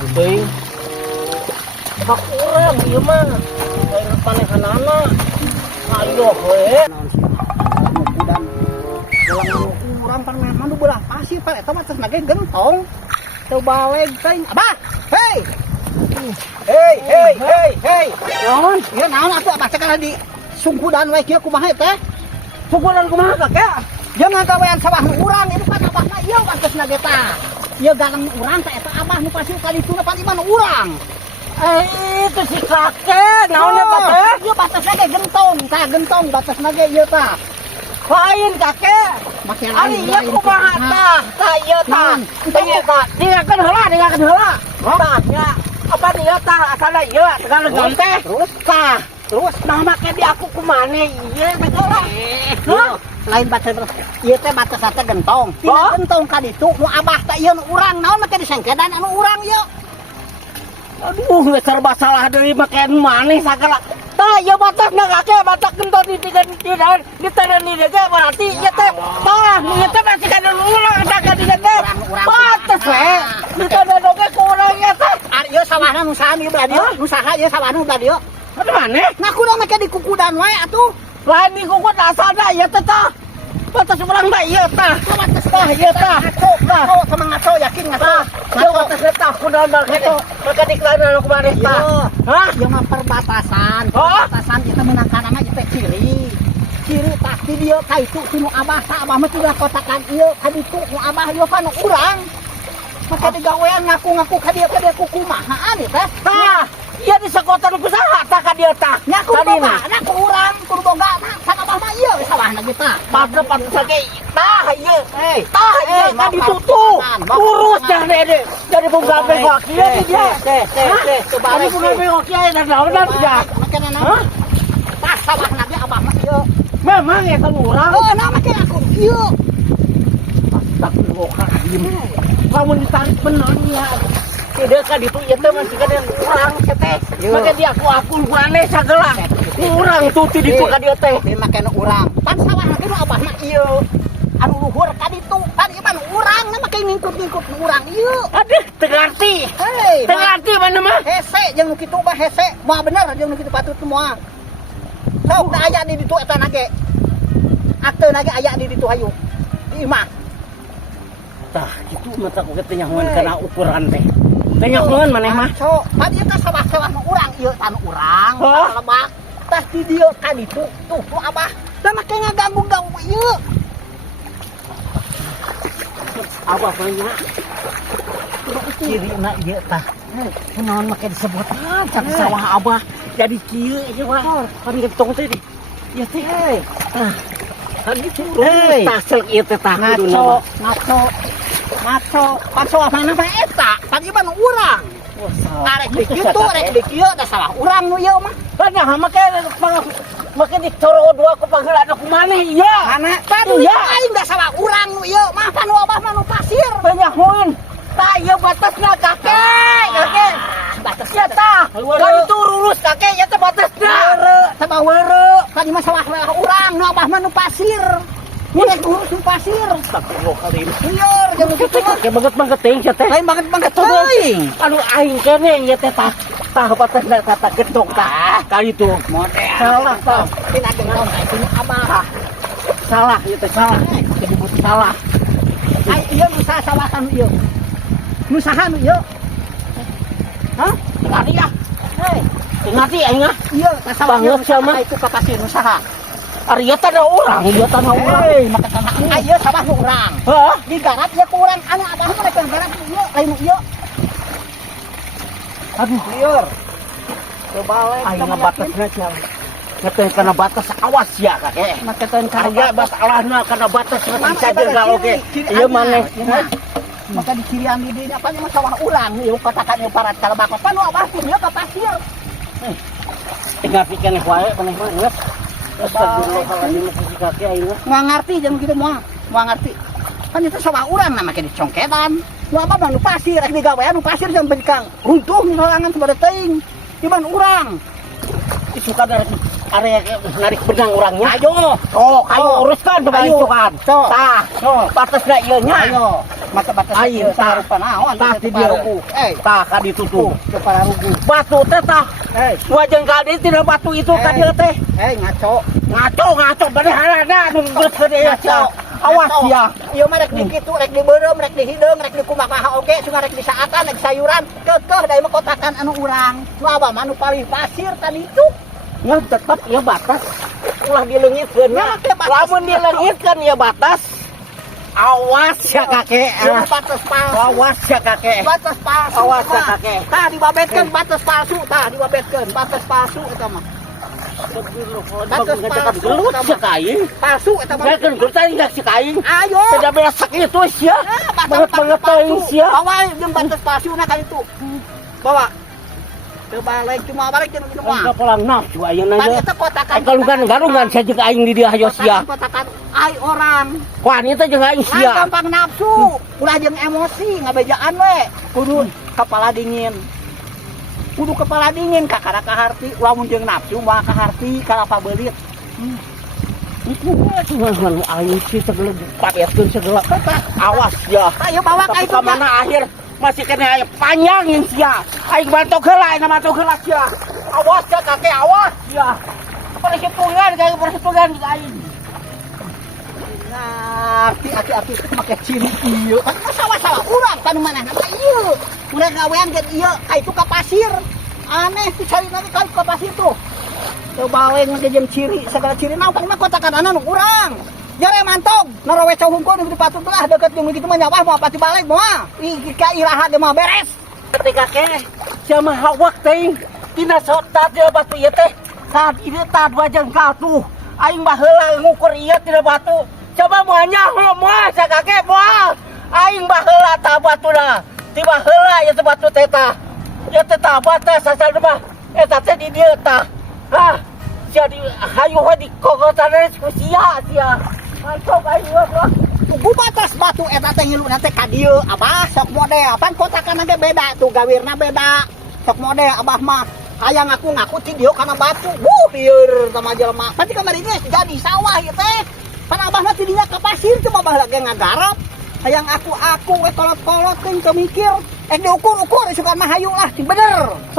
Teuing. Hak urang ieu mah. Lain panehanana. Ayo we. Mudah. Ulang urang pan manu belah pasir pan eta mah tos nage gentong. Teu baleg teuing. Abah. Hei. Hei. Naon? Ieu naon atuh abah cek di sungkudan we kieu kumaha teh? Pukulan kumaha kakek? Jangan gawean sawah nu urang itu kan abah mah ieu pantes nage tah. Ieu galeng urang teh eta abah nu pasir kali tuna pan iman urang. Itu si kakek, naonnya kakek? Ieu batas nage gentong, tah gentong batas nage ieu tah. Lain kakek. Ari ieu kumaha tah? Tah ieu tah. Teu tah. Dengarkeun heula. Tah nya. Apa dia tah asalna ieu segala teh. Terus Tah. Terus nah make di aku kumane ieu begola. lain batas ieu teh batas teh gentong. Tina gentong ka ditu nu abah teh ieu nu urang naon make disengkedan anu urang ieu. Aduh, serba salah dari makan maneh sagala. Tah ieu batasna kakek, batas gentong di tanah ni ge berarti ieu teh tah ieu teh masih kana ulang ada di teh. Batas we. Di tanah doge kurang ieu teh. Ari ieu sawahna nu saha ieu badi nu saha ieu sawah nu badi Ada maneh? ngaku dong make di kukudan wae atuh. Lain di kuku asalna ieu teh tah. Batas urang teh ieu tah. Batas Tah ieu tah. ngaco sama ngaco yakin ngaco. Ieu batas tah kunaon bae maka diklarna nu kumaha tah. Hah? Ieu mah perbatasan. Perbatasan kita menangkan nama ieu teh ciri. Ciri pasti dia ka itu nu abah tah abah mah tidak kotakan ieu ka ditu nu abah ieu kan urang. Maka digawean ngaku-ngaku ka dieu kukumahaan ieu teh. Tah, ieu di sekotan ku saha tah ka dieu tah. Nyaku boga, ku urang, kudu boga mah sak abah mah ieu sawahna kita. Padahal pantesan ge tah ieu. Hei, Tah ieu ka ditutu. Urus dah dede. Jadi bunga bengok ieu di dia. teh, coba Jadi bunga bengok ieu dan lawan dah. Makana naon? Tah sawahna ge abah mah ieu. Memang eta urang. Oh, nah make aku ieu. Astagfirullahaladzim. Kamu ditarik bener ya. Tidak kan itu ieu teh masih kana urang teh. Maka dia aku maneh sagala. Urang tuh di ditu ka dieu teh. Dia make nu urang. Pan sawahna ge nu abah mah ieu. Anu luhur ka ditu, pan ieu mah nu urang, na make ngikut-ngikut nu urang ieu. Aduh, teu ngarti. Hei, Teu ngarti mana mah. hese jeung nu kitu mah hese. Moal bener jeung nu kitu patut moal. Sok da aya di ditu eta nage. Akteuna ge aya di ditu hayu. Di imah. Tah, gitu mata ku teh nyahoan kana ukuran teh. Teh nyahoan maneh mah. Sok, pan ieu teh sawah-sawah nu urang ieu tah nu urang, tah lebak. Tah di dieu ka ditu tuh nu abah. Da make ngaganggu-ganggu ieu. Abah banyak. Cirina ieu tah. Kunaon make disebutan cak sawah abah. Jadi kieu ieu mah. Kan gentong teh di. Ya teh. Tah. Kan diturun tasel ieu teh tah kuduna. Ngaco. Pan sawah mana mah eta, pan ieu mah nu urang. Arek di kitu, rek di kieu da salah urang nu ieu mah. Banyak make dicoro dua ku panggeulan ku maneh ieu. Kana tadu ya aing da salah urang nu ieu mah pan nu abah mah nu pasir. Banyak mun. Tah ieu batasna kakek. Batasnya Tah. Kan itu lurus kakek ya teh batasna. Sama weureu, kan ieu mah sawah urang nu abah mah nu pasir. Mun urus nu pasir. Astagfirullahaladzim. Lieur jeung kitu mah. Kayak banget teuing sia teh. Lain banget teuing. Anu aing kene ieu teh tah. Tah batasna kata gedong tah. Kali itu. Model. Salah tah. Tina gentong ka itu abah. Salah ieu teh salah. Disebut salah. Ai ieu nu saha sawahan ieu. Nu saha nu ieu? Hah? Ngerti ya? Hei, Ngerti aing ah. ieu ka sawah Banget sia mah. itu ka pasir nu saha? Ari ieu teh ada urang, ieu teh ada urang. Hei, maka tanah ieu sawah nu urang. Hah? Digarap ieu ku urang anu abah mah rek garap ieu, lain nu ieu. Aduh, Lieur. Coba we aing ngabatasna sia. Ngeteh kana batas awas ya kakek. make teuing Karya masalahna kana batas ngeteh sajegal oge. Ieu maneh. Maka di cirian di dinya apa mah sawah urang ieu katakan ieu parat kalebak apa nu abah ieu ka pasir. Tinggal pikir wae maneh mah geus. Astagfirullahaladzim si kakek aing mah. Moal ngarti jeung kitu moal ngarti. Kan itu sawah urang na make dicongkedan. Nu abah mah nu pasir rek digawean nu pasir jeung bejkang runtuh nu sorangan sabada teuing. Ieu mah urang. Suka dari Are narik benang orangnya. Ayo. Oh, ayo uruskan coba Ayo. itu kan. So. Tah, So. batasna ieu nya. Ayo. Mata-mata Ayo, tah. panaon Tah di dia. Tah ka ditutup. Kepala rugu. Batu teh tah. Dua jengkal di tina batu itu ka dieu teh. Ngaco. Ngaco bener halana nu geus ke dieu sia. Awas ya. Ieu mah rek di kitu, rek di beureum, rek di hideung, rek di kumaha oge, sunga rek di saatan, rek sayuran. Keukeuh da mah kotakan anu urang. Nu abah mah nu palih pasir tadi itu. Ya tetap ya batas. Ulah dileungitkeun. Ya, teh batas. Lamun dileungitkeun ya batas. Awas ya kakek. Ieu batas palsu. Awas ya kakek. Batas palsu. Awas ya mah. kakek. Tah dibabetkeun batas palsu, tah dibabetkeun batas palsu eta mah. Batas palsu. Gelut sekaing. Palsu eta mah. Saya kan gertai nggak sekaing. Ayo. Tidak beresak itu sia. Banget teuing sia. Bawa jeung batas palsu na kali itu. Bawa. Teu balik cuma balik jeung kitu mah. Enggak pulang nafsu ayeuna Tadi ge. eta kotakan. Galungan saya jeung aing di dia hayo sia. Kotakan ai orang. Wanita jeung aing Lain sia. gampang nafsu, ulah jeung emosi, ngabejaan we. Kudu kepala dingin. Kudu kepala dingin kakara kaharti, lamun jeung nafsu moal kaharti kalapa beulit. Itu mah aing sih segala paetkeun segala. Awas ya. Ayo bawa ka Tapi itu mana akhir masih kena aya panjangin sia. Aing bantok heula aya bantok heula sia. Awas ya kakek, awas ya. Perhitungan kayak perhitungan di aing. ngarti aki-aki itu make ciri ieu. Kan salah-salah urang tanu manehna mah ieu. Urang gawean gen ieu ka itu ka pasir. Aneh pisan nanti ka pasir tuh. Teu baweng jeung ciri segala ciri naon mah kotakan nu urang. Jare mantog, narawe cahungkeun di patut lah deket jeung kitu mah nyawah moal pati balik moal. Ih ka iraha ge mah beres. Ketika kakek, siapa hawak teh, tina sota dia batu ieu teh. Saat ini tak dua jengkal tuh. Aing mah heula ngukur ieu tina batu. Coba moalnya moal sa kakek moal. Aing mah heula tah batuna. Tiba heula ieu teh batu teh tah. Ieu teh tah batas asal mah eta teh di dieu tah. Hah. Jadi hayu di kokotan ku sia. Mantap aing mah. Tunggu batas batu eta teh ngiluna teh ka dieu abah sok model pan kotakan ge beda tuh gawirna beda sok model abah mah aya ngaku ti dieu kana batu lieur sama jelema pasti kamari geus jadi sawah ieu teh pan abah mah ti dinya ka pasir cuma baheula ge ngagarap hayang aku we kolot-kolot teh teu mikir diukur-ukur suka mah hayu lah bener so